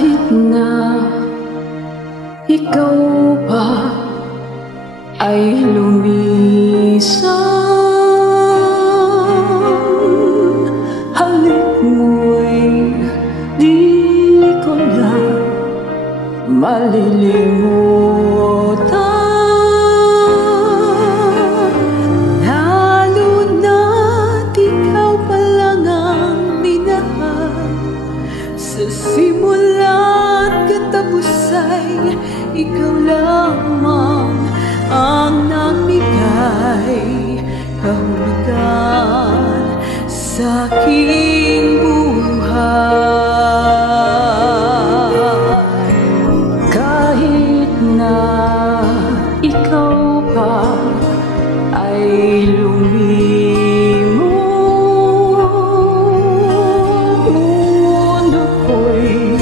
Kahit na ikaw pa ay lumisan, halik mo'y di ko na malilimutan. Lalo na't ikaw pa lang ang minahal, sa simula't katapusay ikaw lamang ang nagbigay kahulugan sa aking buhay. Kahit na ikaw pa ay lumimot, mundo ko'y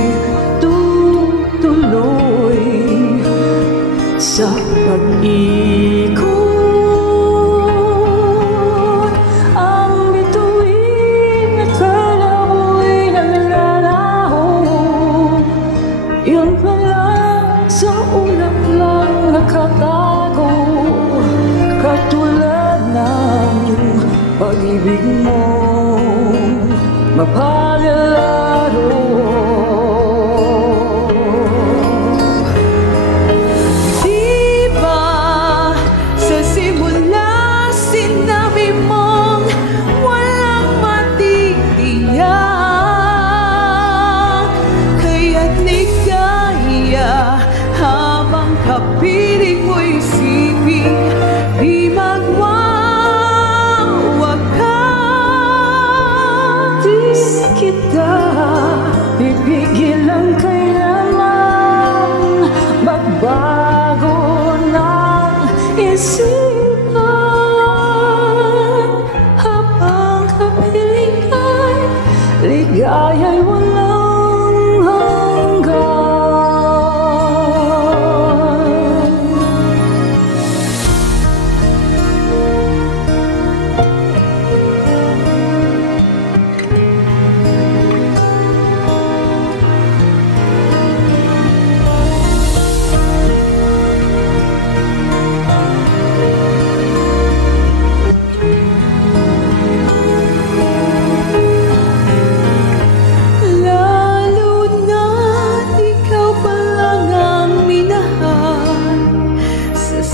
tutuloy sa pag-ikot. Ang bituin at kala mo'y naglalaho, yun pala sa ulap lang nakatago, katulad ng pag-ibig mo mapalaro. Kapiling mo'y isipin, di magwawakas. Di kita pipigilan kailanman magbago ng isipan. Habang kapiling ay ligaya'y walang hanggan.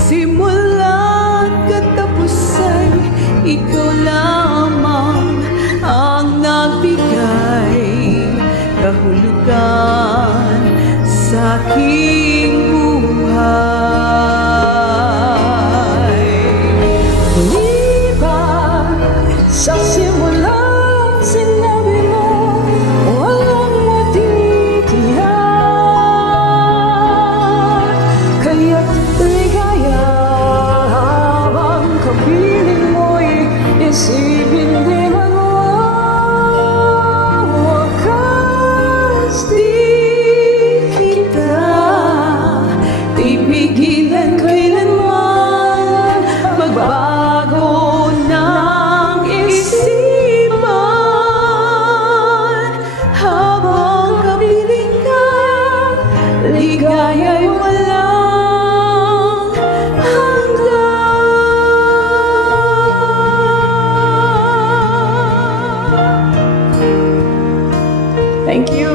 Simula't katapusay ikaw lamang ang nagbigay kahulugan sa aking buhay. Di ba sa simula sinabi mo walang matitiyak, kaya't ligaya habang kapiling mo'y isipin di magwawakas. Di kita pipigilan kailanman magbago ng isipan. Habang kapiling ka, ligaya'y walang hanggan. Thank you.